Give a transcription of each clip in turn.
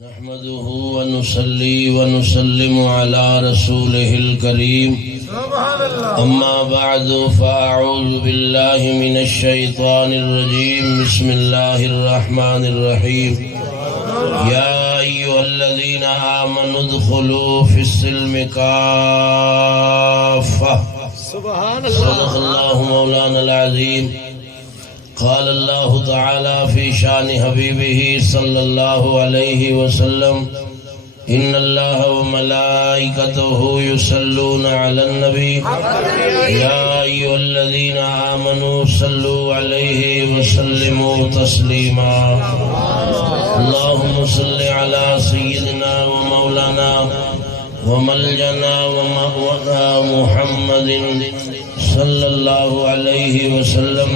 نحمده ونصلي ونسلم على رسوله الكريم أما بعد فأعوذ بالله من الشيطان الرجيم بسم الله الرحمن الرحيم يا أيها الذين آمنوا ادخلوا في السلم كافة صدق الله مولانا العظيم قال الله تعالى في شان حبيبه صلى الله عليه وسلم إن الله وملائكته يصلون على النبي يا أيها الذين آمنوا صلوا عليه وسلموا تسليما اللهم صل على سيدنا ومولانا وملجنا ومأوانا محمد صلى الله عليه وسلم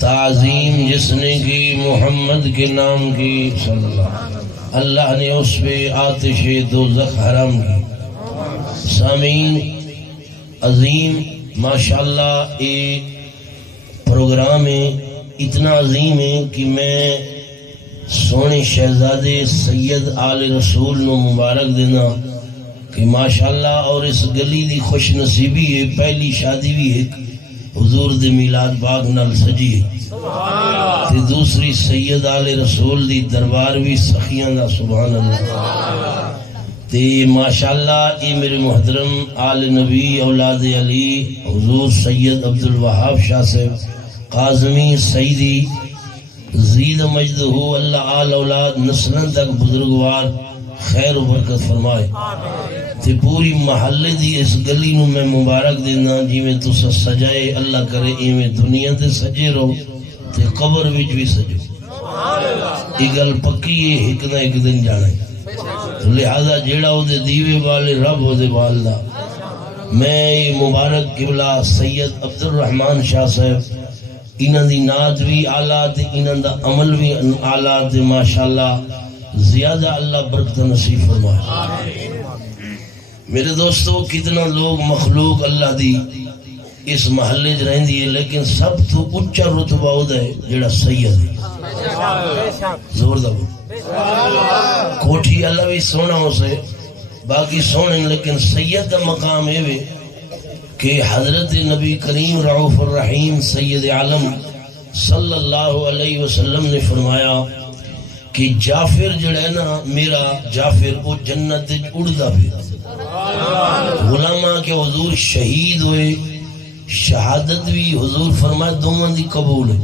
تعظیم جس نے کی محمد کے نام کی صلی اللہ نے اس پہ آتش دوزخ حرام کی. سامعین عظیم ماشاءاللہ یہ پروگرام اتنا عظیم ہے کہ میں سونے شہزادے سید آل رسول نو مبارک دینا کہ ماشاءاللہ اور اس گلی دی خوش نصیبی ہے پہلی شادی بھی ہے حضور دے میلاد باغ نال سجی تے دوسری سید آل رسول دی دربار بھی سخیاں دا سبحان اللہ تے ماشاءاللہ یہ میرے محترم آل نبی اولاد علی حضور سید عبدالوہاب شاہ صاحب قاظمی سیدی زید مجدہ اللہ آل اولاد نسلن تک بزرگوار خیر و برکت فرمائے تے پوری محلے دی اس گلی نو میں مبارک دینا جی میں تسا سجائے اللہ کرے ایویں دنیا تے سجے رہو تے قبر وچ بھی سجو. یہ گل پکی ہے ایک نہ ایک دن جانا ہے لہذا جیڑا او دے دیوے والے رب او دے والدہ. میں مبارک قبلہ سید عبدالرحمن شاہ صاحب انہاں دی نعت بھی اعلیٰ تے انہاں دا عمل بھی اعلیٰ تے ماشاءاللہ زیادہ اللہ برکت نصیب فرمائے. میرے دوستو کتنا لوگ مخلوق اللہ دی اس محلے چ رہندی ہے لیکن سب تو اونچا رتبہ ہوتا ہے جڑا سید ہے. زور دا بول کوٹھی اللہ بھی سونا ہو سے باقی سونے لیکن سید کا مقام ہے کہ حضرت نبی کریم رعوف الرحیم سید عالم صلی اللہ علیہ وسلم نے فرمایا کہ جعفر جڑا ہے نا میرا جعفر وہ جنت اڑدا پھر غلامہ کے حضور شہید ہوئے شہادت بھی حضور فرمائے دونوں دی قبول ہے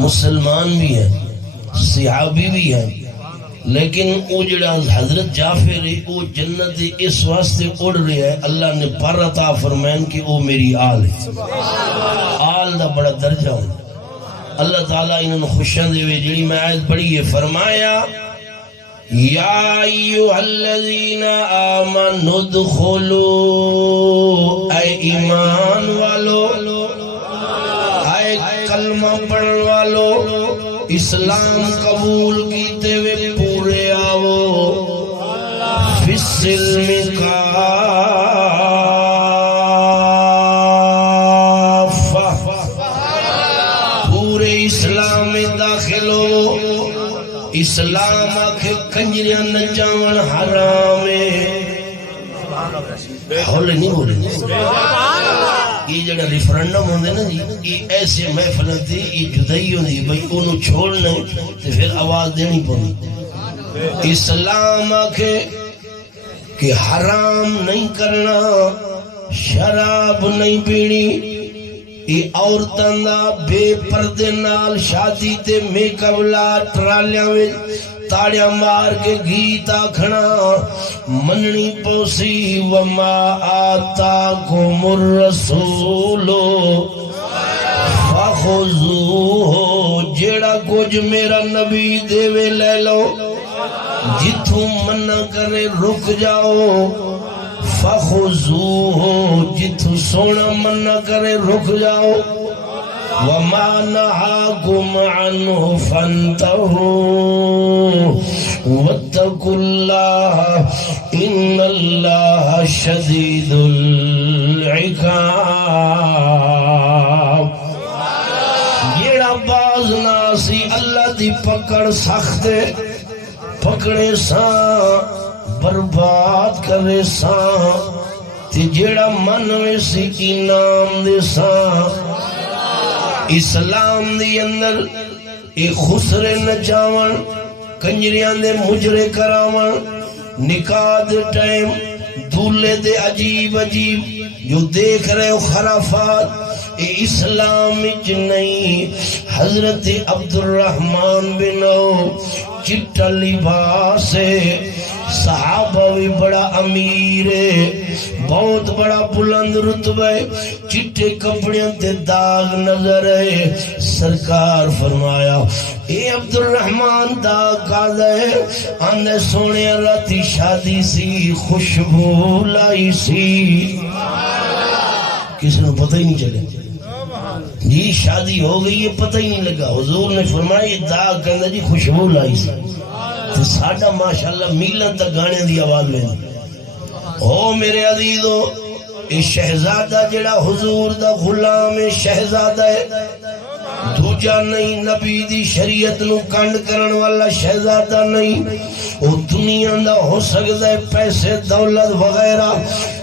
مسلمان بھی ہیں صحابی بھی ہیں لیکن وہ جڑا حضرت جعفر ہے وہ جنت اس واسطے اڑ رہا ہے اللہ نے پر عطا فرمائن کہ وہ میری آل ہے. آل دا بڑا درجہ ہے اللہ تعالیٰ انہوں خوشیاں دے ہوئے جڑی میں آیت پڑھی ہے فرمایا یا ایوہ الذین آمنوا ادخلوا اے ایمان والو اے کلمہ پڑھن والو اسلام قبول کیتے ہوئے پورے آؤ فی السلم کافہ پورے اسلام میں داخل ہو. اسلام آکھے کنجریاں نچاون حرام ہے ہولے نہیں بولے یہ جڑا ریفرنڈم ہوندے نا جی یہ ایسے محفل تھی یہ جدائی ہوندی بھئی انہوں چھوڑنا تو پھر آواز دینی پڑی. اسلام آکھے کہ حرام نہیں کرنا شراب نہیں پینی یہ عورتاں دا بے پردے نال شادی تے میک اپ لا ٹرالیاں وچ تاڑیاں مار کے گیت آکھنا مننی پوسی وما آتاکم الرسول فخذوہ جیڑا کچھ میرا نبی دیوے لے لو جتھوں منع کرے رک جاؤ فخذوہ جتھوں سونا منع کرے رک جاؤ وما نہاکم عنہ فانتہوا واتقوا اللہ ان اللہ شدید العقاب. جیڑا باز ناسی اللہ دی پکڑ سخت ہے پکڑے ساں برباد کرے ساں تے جیڑا من میں سی انعام دے ساں اسلام دی اندر اے خسرے نچاون کنجریاں دے مجرے کراون نکاح دے ٹائم دولے دے عجیب عجیب جو دیکھ رہے ہو خرافات اے اسلام وچ نہیں حضرت عبد الرحمن بن عوف چٹا لباس ہے صحابہ بھی بڑا امیر ہے بہت بڑا بلند رتبہ ہے چٹے کپڑیاں تے داغ نظر ہے سرکار فرمایا اے عبد الرحمن داغ کادا ہے آندھے سونے راتی شادی سی خوشبو لائی سی کسی نے پتہ ہی نہیں چلے جی شادی ہو گئی ہے پتہ ہی نہیں لگا حضور نے فرمایا یہ داغ کہندا جی خوشبو لائی سی تو ساڈا ماشاءاللہ میلن تک گانے دی آواز میں او میرے عزیزو اے شہزادہ جڑا حضور دا غلام شہزادہ ہے دوجا نہیں نبی دی شریعت نو کنڈ کرن والا شہزادہ نہیں او دنیا دا ہو سکتا ہے پیسے دولت وغیرہ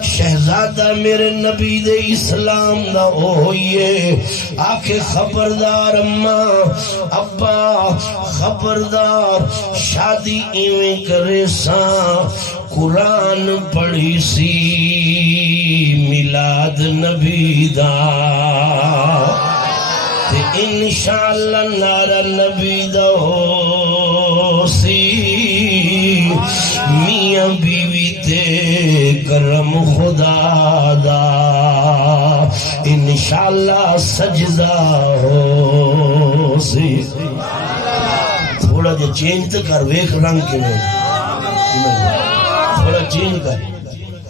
شہزادہ میرے نبی دے اسلام دا او ہوئیے آکھے خبردار اماں ابا خبردار شادی ایویں کرے ساں قرآن پڑھی سی میلاد نبی دا انشاءاللہ نارا نبی دا ہو سی میاں بیوی تے کرم خدا دا انشاءاللہ سجدہ ہو سی تھوڑا جا چینج تو کر ویک رنگ کے تھوڑا چینج کر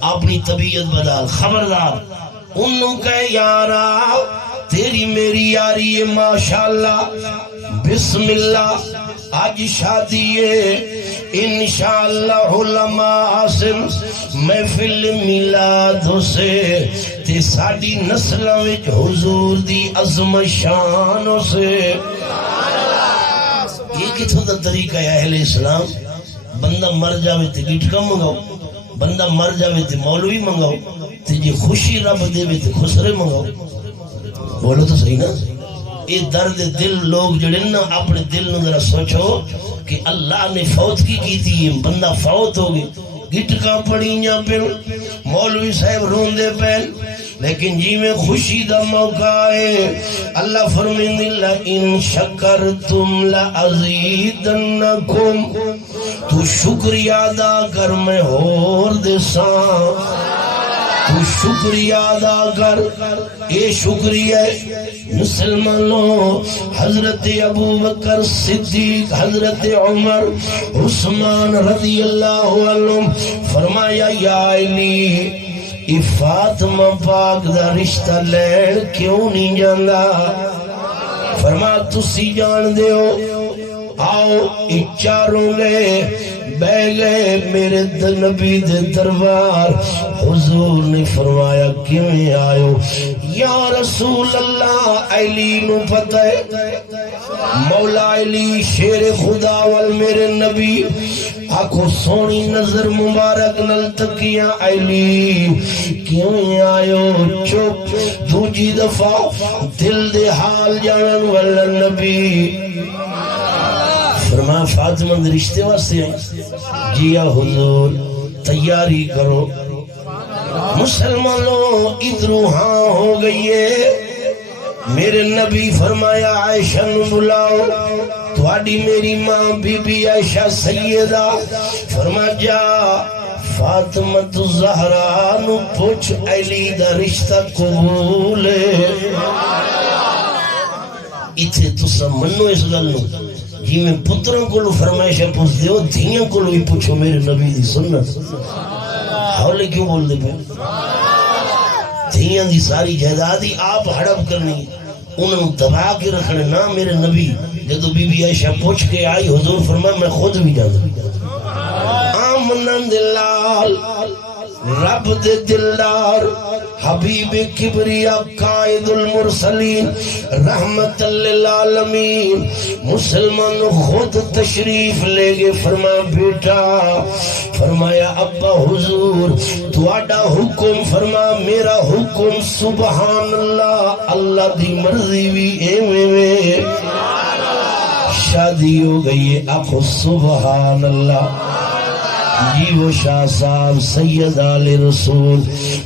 اپنی طبیعت بدل خبردار انہوں کہے یارا تیری میری یاری ہے ماشاءاللہ بسم اللہ آج شادی ہے انشاءاللہ علماء حسن محفل میلاد سے تے ساڑی نسلہ وچ حضور دی عظم شان سے یہ کتھوں دا طریقہ ہے اہل اسلام بندہ مر جاوے تے گٹکا منگاؤ بندہ مر جاوے تے مولوی منگاؤ تے جی خوشی رب دے وے تے خسرے منگاؤ بولو تو صحیح نا یہ درد دل لوگ جڑے نا اپنے دل نو ذرا سوچو کہ اللہ نے فوت کی تھی بندہ فوت ہو گئی گٹکاں پڑیاں پن مولوی صاحب روندے پن لیکن جی میں خوشی دا موقع ہے اللہ فرمائیں لئن شکرتم لأزیدنکم تو شکریہ ادا کر میں اور دساں تو شکریہ ادا کر اے شکریہ مسلمانوں حضرت ابو بکر صدیق حضرت عمر عثمان رضی اللہ عنہ فرمایا یا علی فاطمہ پاک دا رشتہ لین کیوں نہیں جانا فرما تسی جان دے ہو آؤ چاروں گئے بہ گئے میرے نبی دے دربار حضور نے فرمایا کیوں آئے یا رسول اللہ علی نو پتہ ہے مولا علی شیر خدا وال میرے نبی آنکھوں سونی نظر مبارک نل تکیاں علی کیوں آئے چپ دوجی دفعہ دل دے حال جانن والا نبی فرمایا فاطمہ دے رشتے واسطے ہیں جی یا حضور تیاری کرو مسلمانوں ادھروں ہاں ہو گئی ہے میرے نبی فرمایا عائشہ نو بلاؤ تھوڑی میری ماں بی بی عائشہ سیدہ فرما جا فاطمہ الزہرا نو پوچھ علی دا رشتہ قبول ہے اتھے تسا منو اس گل نو جی میں پتروں کو لو فرمائشہ پوچھ دیو دھیاں کو لو ہی پوچھو میرے نبی دی سنت حولے کیوں بول دے پہ دھیاں دی ساری جہدادی آپ ہڑپ کرنی انہوں دبا کے رکھنے نا میرے نبی جدو بی بی عائشہ پوچھ کے آئی حضور فرمایا میں خود بھی جانا آمنن دلال رب دے دلدار حبیب کبریا قائد المرسلین رحمت للعالمین مسلمان خود تشریف لے گئے. فرمایا بیٹا، فرمایا ابا حضور تواڈا حکم، فرمایا میرا حکم سبحان اللہ، اللہ دی مرضی بھی ایویں شادی ہو گئی ہے. آخو سبحان اللہ. جی وہ شاہ صاحب سید آل رسول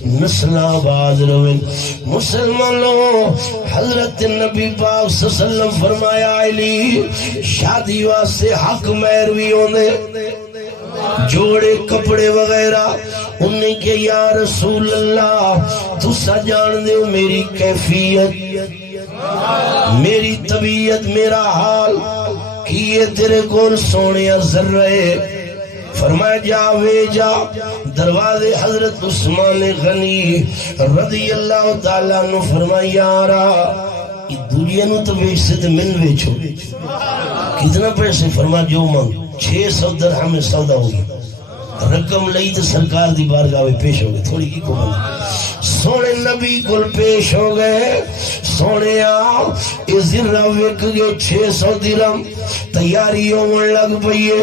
نسل آباد روین. مسلمانوں حضرت نبی پاک صلی اللہ علیہ وسلم فرمایا علی شادی واسطے حق مہر بھی ہونے، جوڑے کپڑے وغیرہ. انہیں کہ یا رسول اللہ تسا جان دے میری کیفیت، میری طبیعت، میرا حال کیے تیرے کول سونے ذرے. فرمایا جا وے جا دروازے حضرت عثمان غنی رضی اللہ تعالیٰ عنہ. فرمایا یارا دنیا نو تو بیچتے تھے من بیچو، کتنا پیسے؟ فرمایا جو مانگ. 600 درہم میں سودا ہوگی. رقم لئی تو سرکار دی بارگاہ میں پیش ہو گئے. تھوڑی کی کو سونے نبی کل پیش ہو گئے. سونے یہ ذرہ وک گئے 600 درہم. تیاری ہون لگ پئیے.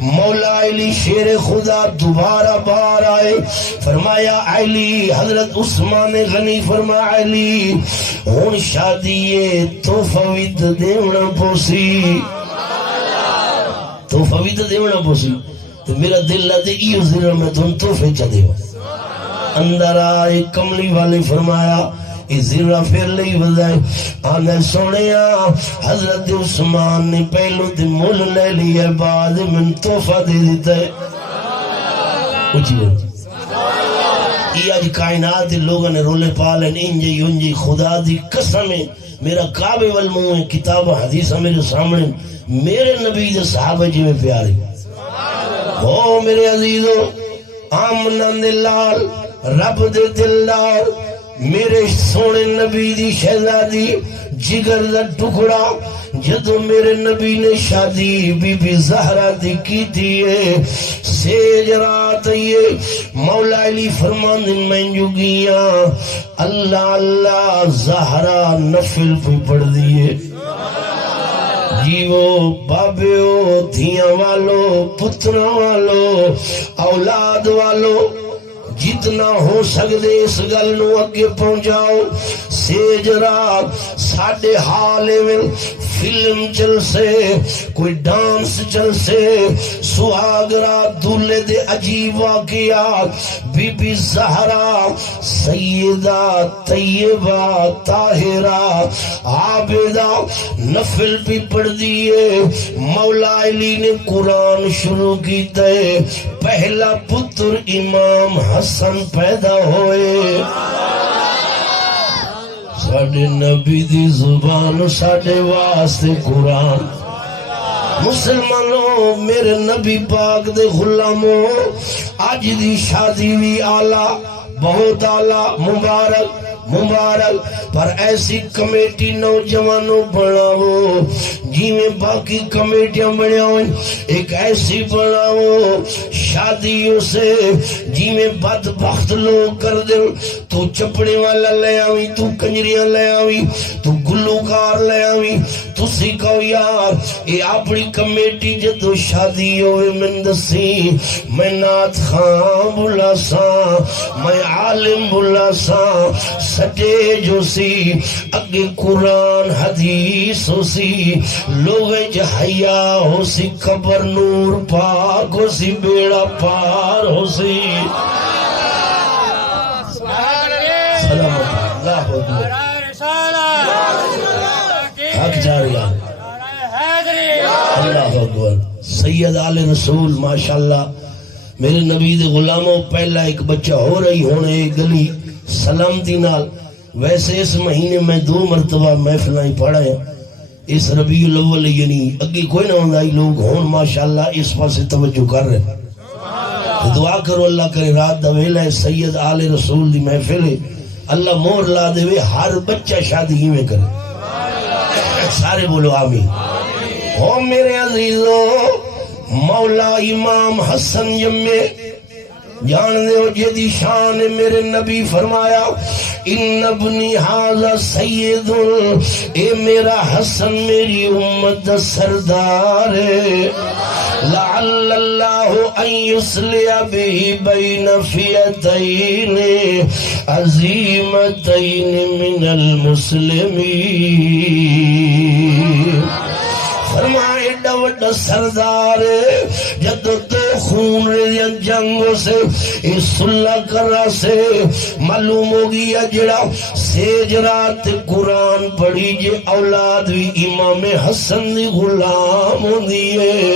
مولا علی شیر خدا دوبارہ باہر آئے. فرمایا علی حضرت عثمان غنی فرمایا علی ہن شادی تحفہ بھی تے دیونا پوسی، تحفہ بھی تے دیونا پوسی. میرا دل لدے ایو ذرہ میں تم تحفے چا دیو. اندر آئے کملی والے فرمایا یہ ذرہ پھر لئی بجائے. آنے سونیا حضرت عثمان نے پہلو دے مول لے لیا بعد من تحفہ دے دیتا ہے. اچھی ہو یہ آج کائنات لوگوں نے رولے پالن انجی انجی. خدا دی قسم ہے میرا کعبے والموہ کتاب و حدیث میرے سامنے. میرے نبی دے صحابہ جی میں پیارے او میرے عزیزو آمنہ دلال رب دے دلدار میرے سونے نبی دی شہزادی جگر دا ٹکڑا. جدو میرے نبی نے شادی بی بی زہرہ دی کی دیئے سیج رات یہ مولا علی فرمان دن میں جو گیا اللہ اللہ زہرہ نفل پہ پڑھ دیئے. جیو بابیو دھیاں والو پترہ والو اولاد والو جتنا ہو سکتے اس گل نو اگے پہنچاؤ. سیج رات ساڑھے حالے میں فلم چل سے کوئی ڈانس چل سے سہاگ رات دولے دے عجیب واقعات. بی بی زہرا سیدہ طیبہ طاہرہ عابدہ نفل بھی پڑھ دیئے. مولا علی نے قرآن شروع کی تے پہلا پتر امام حسن پیدا ہوئے. ساڑھے نبی دی زبان ساڑھے واسطے قرآن. مسلمانوں میرے نبی پاک دے غلاموں آج دی شادی بھی آلہ بہت آلہ مبارک مبارک. پر ایسی کمیٹی نوجوانوں بناو جی میں باقی کمیٹیاں بناؤں. ایک ایسی بناو شادیوں سے جی میں بدبخت لوگ کر دیں. تو چپڑے والا لے آوی، تو کنجریاں لے آوی، تو گلوکار لے آوی. تسی کہو یار اے اپنی کمیٹی جدو شادی ہوئے من دسی میں نعت خان بلا سا میں عالم بلا سا سٹیج ہو سی اگے قرآن حدیث ہو سی لوگ حیا ہو سی قبر نور پاک ہو سی بیڑا پار ہو سی. سلام اللہ حق جاریا اللہ اکبر. سید آل رسول ماشاءاللہ میرے نبی دے غلاموں پہلا ایک بچہ ہو رہی ہونے ایک گلی سلامتی نال. ویسے اس مہینے میں 2 مرتبہ محفلیں ہی پڑھا ہے. اس ربیع الاول یعنی اگے کوئی نہ ہوندہ ہی لوگ ہون ماشاءاللہ اس پاسے توجہ کر رہے. دعا کرو اللہ کرے رات دا ویلا ہے سید آل رسول دی محفل ہے اللہ مور لا دے وے ہر بچہ شادی ہی میں کرے. سارے بولو آمین. او میرے عزیزو مولا امام حسن جمے جان دے ہو جیدی شان میرے نبی فرمایا ان ابنی ھذا سید، اے میرا حسن میری امت دا سردار ہے، لعل اللہ ان یصلح به بین فئتین عظیمتین من المسلمین۔ فرمایا ایڈا وڈا سردار جد دو خون ریاں جنگوں سے اس صلح کرا سے معلوم ہو گیا جڑا سیج رات قرآن پڑھی جے اولاد بھی امام حسن دی غلام ہوندی ہے۔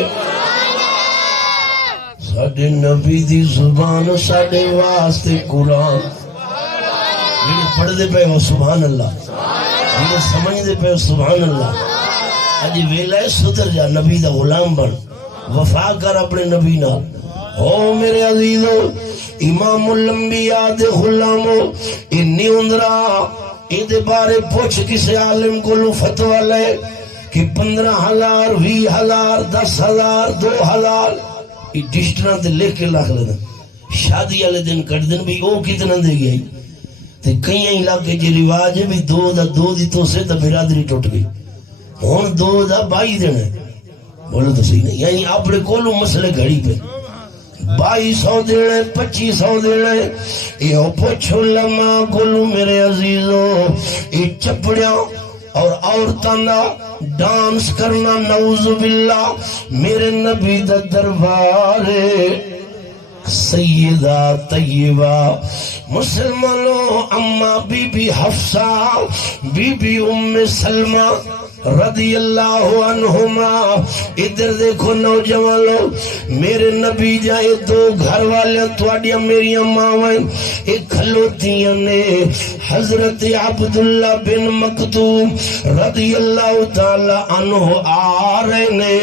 ساڈے نبی دی زبان ساڈے واسطے قرآن جڑے پڑھ دے پے ہو سبحان اللہ، جڑے سمجھ دے پے ہو سبحان اللہ۔ اج ویلا ہے سدھر جا، نبی دا غلام بن، وفا کر اپنے نبی نال۔ او میرے عزیزو امام الانبیاء دے غلامو انی اندرا اے دے بارے پوچھ کسے عالم کو فتوی لے کہ 15,000 20,000 10,000 2,000 یہ ڈسٹراں تے لکھ کے لکھ لینا، شادی والے دن کٹ دن بھی او کتنا دے گئی تے کئی علاقے جی رواج ہے بھی 2 دی تو سے تے برادری ٹوٹ گئی، ہن 2 دا 22 دن ہے، بولو تو صحیح نہیں، یعنی اپنے کولو مسئلے گھڑی پہ 2200 دینے 2500 دینے۔ یہ پوچھو لما کولو میرے عزیزو یہ چپڑیاں اور عورتاں دا ڈانس کرنا نعوذ باللہ میرے نبی دا دربار سیدہ طیبہ مسلمانوں اما بی بی حفصہ بی بی ام سلمہ رضی اللہ عنہما۔ ادھر دیکھو نوجوانوں میرے نبی جائے 2 گھر والے تواڈیاں میری ماویں ایک کھلوتیاں نے حضرت عبداللہ بن مکتوم رضی اللہ تعالی عنہ آ رہے نے،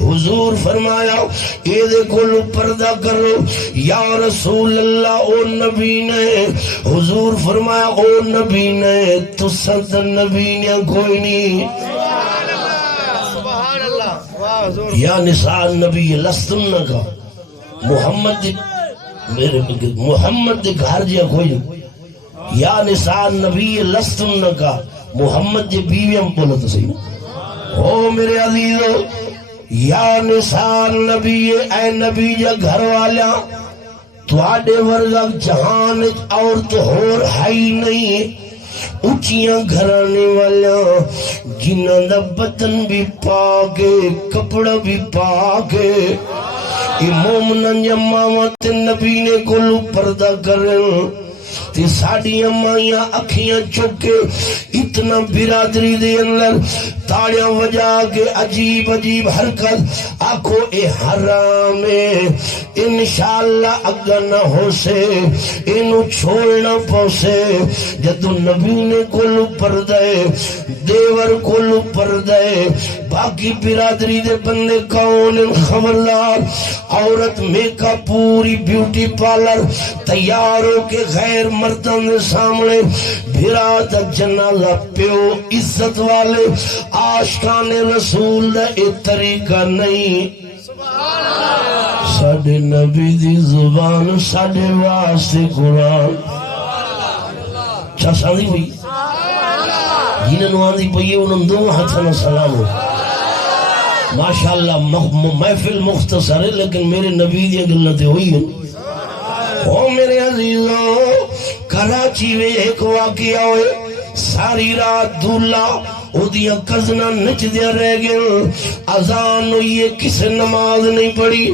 حضور فرمایا اے دیکھو لو پردہ کرو یا رسول اللہ، او نبی نے حضور فرمایا او نبی نے تو صد نبی نے کوئی نہیں۔ یا نساء النبی لستن کا محمد دے گھر جیا کوئی نہیں، یا نساء النبی لستن کا محمد جی بیویاں بولو تو صحیح۔ او میرے عزیزو یا نساء النبی اے نبی جا گھر والیاں تواڈے ورگا جہان عورت ہور ہائی نہیں، اچھیاں گھرانے والیاں جنہاں دا بدن بھی پاکے کپڑا بھی پاکے، یہ مومنان جماعہ تے نبی نے کلو پردہ کرن تے ساڑی امائیاں اکھیاں چکے اتنا برادری دے اندر تاڑیاں وجا کے عجیب عجیب حرکت آکھو اے حرام ہے انشاءاللہ اگا نہ ہو سے انو چھوڑنا پوسے جدو نبی نے کلو پردے دیور کلو پردے باقی برادری دے بندے کون خبردار عورت میکا پوری بیوٹی پارلر تیاروں کے غیر مردان دے سامنے بھرات جنازہ پیو عزت والے عاشقان رسول دا اے طریقہ نہیں۔ ساڑھے نبی دی زبان ساڑھے واسطے قرآن چھا ساڑھی بھی جنہوں نے آندھی پہیے انہوں دو ہاتھانا سلام ہو ماشاءاللہ محفل مختصر ہے لیکن میرے نبی دی گلنتے ہوئی ہیں۔ او میرے عزیزوں کراچی میں ایک واقعہ ہوئے ساری رات دھولا او دیا کزنا نچ دیا رہ گئے اذان ہوئیے کسے نماز نہیں پڑی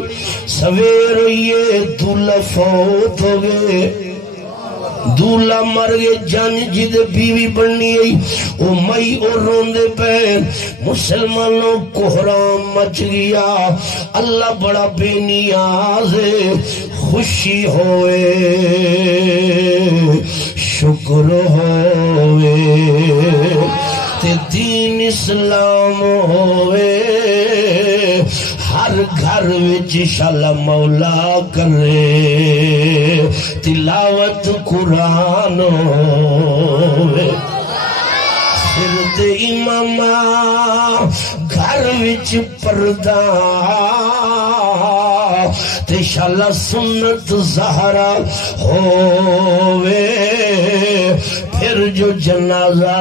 سویر ہوئیے دھولا فوت ہو گئے دولا مر گئے جان جد بیوی بننی گئی او مئی اور روندے پہ مسلمانوں کوہرام مچ گیا اللہ بڑا بے نیاز ہے خوشی ہوئے شکر ہوئے تے دین اسلام ہوئے ہر گھر وچ انشاءاللہ مولا کرے تلاوت قرآن ہوئے سرد امامہ گھر وچ پردہ تے انشاءاللہ سنت زہرا ہووے پھر جو جنازہ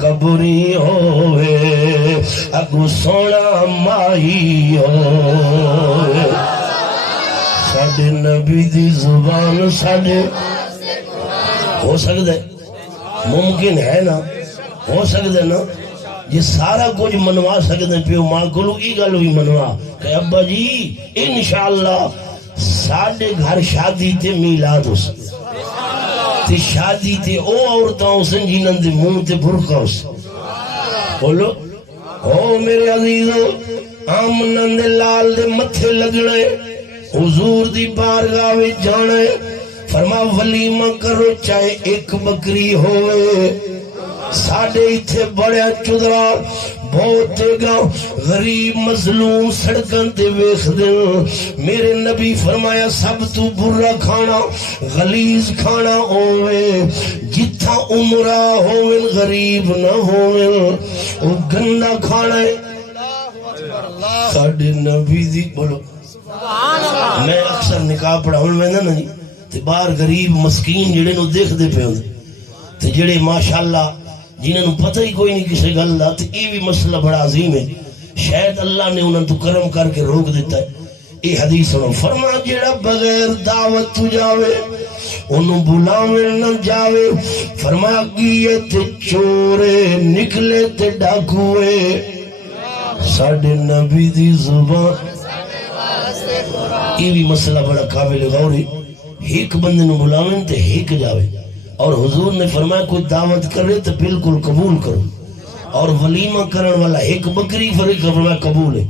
قبری ہووے اگو سونا مائی ہووے ساڈے نبی دی زبان ساڈے ہو سکتا ہے ممکن ہے نا ہو سکتا ہے نا یہ سارا کچھ منوا سکتے ہیں پیو ماں کو ای گل بھی منوا کہ ابا جی انشاءاللہ ساڈے گھر شادی تے میلاد ہو سکے تے شادی تے او عورتاں حسن جنہاں دے منہ تے برقع ہو سکے بولو او میرے عزیزو آمنہ دے لال دے متھے لگنے حضور دی بارگاہ وچ جانے فرما ولیمہ کرو چاہے ایک بکری ہوئے ساڑھے اتھے بڑے چدرا بہت گا غریب مظلوم سڑکن تے ویخ دن میرے نبی فرمایا سب تو برا کھانا غلیظ کھانا ہوئے جتھا عمرہ ہوئے غریب نہ ہوئے وہ گندہ کھانا ہے ساڑھے نبی دی بولو میں اکثر نکاح پڑھاؤں میں نا جی تے باہر غریب مسکین جڑے نو دیکھ دے پہ ہوندے تے جڑے ماشاءاللہ جنہاں نو پتہ ہی کوئی نہیں کسی گل دا تے یہ بھی مسئلہ بڑا عظیم ہے شاید اللہ نے انہاں تو کرم کر کے روک دیتا ہے یہ حدیث سنو فرما جڑا بغیر دعوت تو جاوے انہوں بلاوے نہ جاوے فرمایا گیے تے چورے نکلے تے ڈاکوے ساڑھے نبی دی زبان یہ بھی مسئلہ بڑا قابل غور ہے ایک بندے نو بلاویں تے ایک جاوے اور حضور نے فرمایا کوئی دعوت کرے تو بالکل قبول کرو اور ولیمہ کرن والا ایک بکری فرق فرمایا قبول ہے